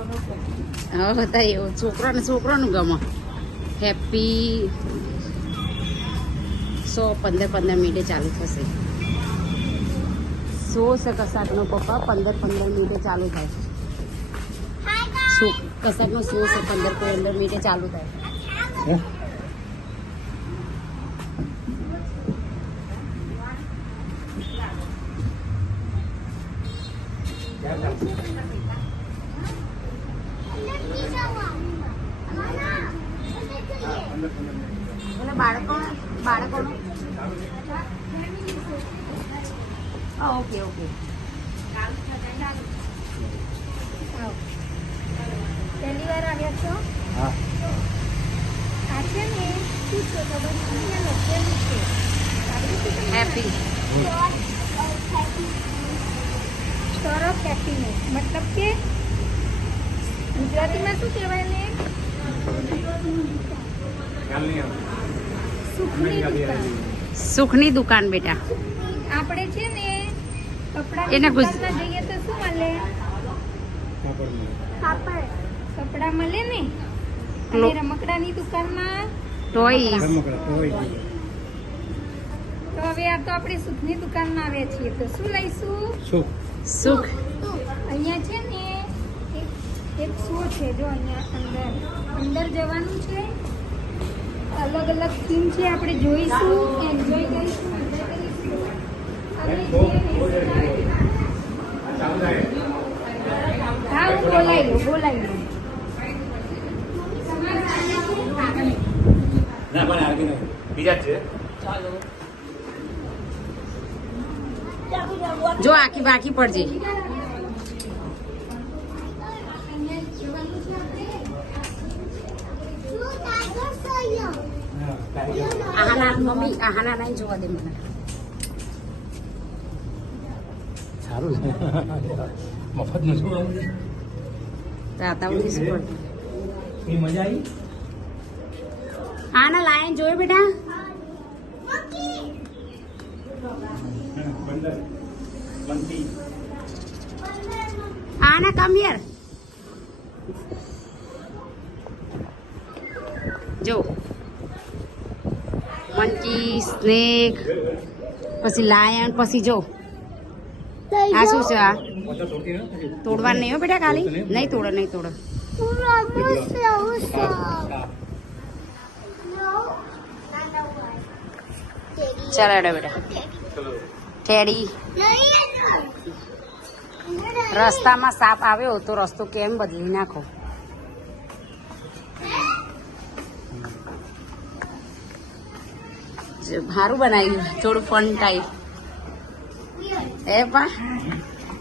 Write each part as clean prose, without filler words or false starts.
હા બધા એવું છોકરાનું ગમે હેપી 100-15 મિનિટે ચાલુ થશે. શો છે કશાકનો પપ્પા 15 મિનિટે ચાલુ થાય. કશાકનો શો છે 15 મિનિટે ચાલુ થાય. બાળકોનું ઓકે પહેલી વાર આવ્યા છો? હા. આ છે ને શું છે ખબર છે? લખેલું છે હેપી સ્ટોર ઓફ હેપીનેસ, મતલબ કે ગુજરાતીમાં શું કહેવાય ને? સુખની દુકાન. સુખની દુકાન બેટા. આપણે છે ને કપડાની એને દુકાનમાં જઈએ તો શું મળે? કપડા મળે ને. અને રમકડાની દુકાનમાં ટોયસ. તો હવે આ તો આપણે સુખની દુકાનમાં આવ્યા છીએ તો શું લઈશું? સુખ. અહીંયા છે ને એક શો છે, જો અહીંયા અંદર જવાનું છે. અલગ અલગ થીમ છે, આપણે જોઈશું, એન્જોય કરીશું, મજા કરીશું. અને હા હું બોલાવી લઉં. જો આખી બાકી પડજે. મમ્મી આહાના નહીં જોવા દે મને. સારું છે મફત નું શું રાતાવડી શું એ મજા આવી. આના લાઈન જોઈ બેટા. આના કમ હિયર. જો મંકી, સ્નેક, પછી લાયન, પછી જો આ શું છે? આ તોડવાનું નહીં હો બેટા, ખાલી નહીં તોડો. ચાલો એડો બેટા. ટેડી. રસ્તામાં સાપ આવ્યો તો રસ્તો કેમ બદલી નાખો. સારું બનાવ્યું, થોડું ફન ટાઈપ.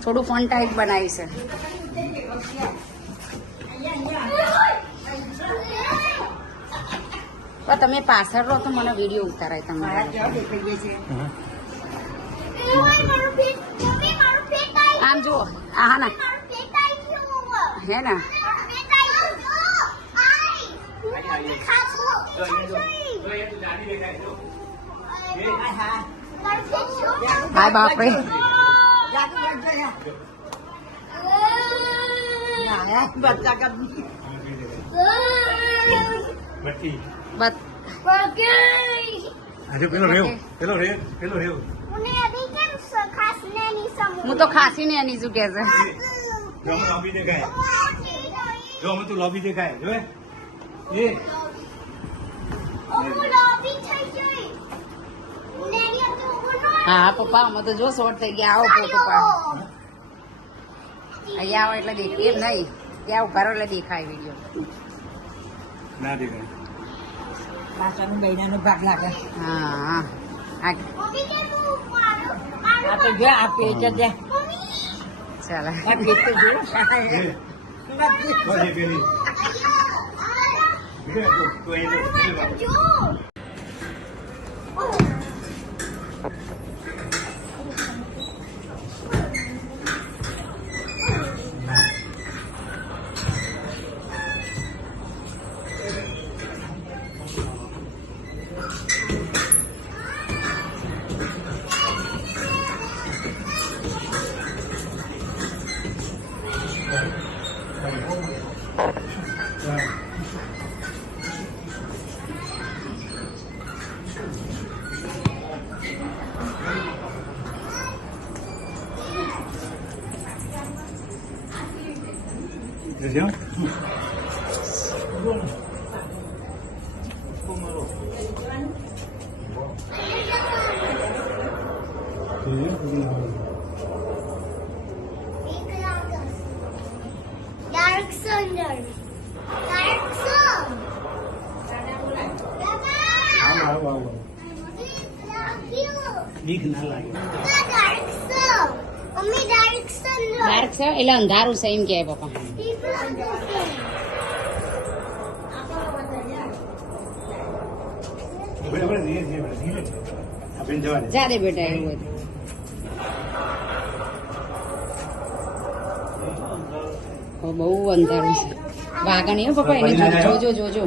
થોડું ફન ટાઈપ બનાવ્યું છે. તો તમે પાછળ રહો તો મને વિડીયો ઉતારાય તમારે. આમ જુઓ. હા ના હે ને. હાય બાપરે. હું તો ખાસી ને એની શું કે છે. લોબી દેખાય જો એ હા પપ્પા અમે તો જો શોર્ટ થઈ ગયા. આવો ફોટો પાડો. અહીંયા આવો એટલે દેખાય એમ નહીં. ત્યાં ઉભા રહો એટલે દેખાય વિડીયો. ના દેખાય. પાછળનો બૈરાનો ભાગ લાગે. હા આ તો જો આ પેજ જ ચાલો. આ પેજ તો જો જશે હો. Dark Thunder. Dark Sun. આવો આવો આવો Dark બીક ના લાગે Sun. Mummy, Dark Thunder. Dark છે એટલે અંધારું છે એમ કહે પપ્પા. આપણે ધીરે ધીરે ધીરે આપણે જવા દે જા દે બેટા એવું હોય તો. બહુ અંધારું છે. વાગણ એવું પપ્પા એને જોજો જોજો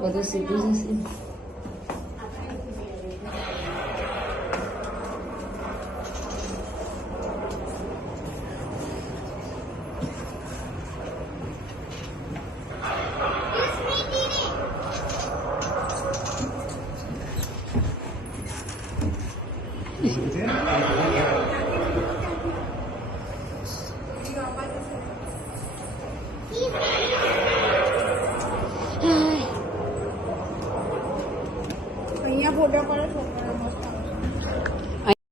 બધું સીધું જશે. He's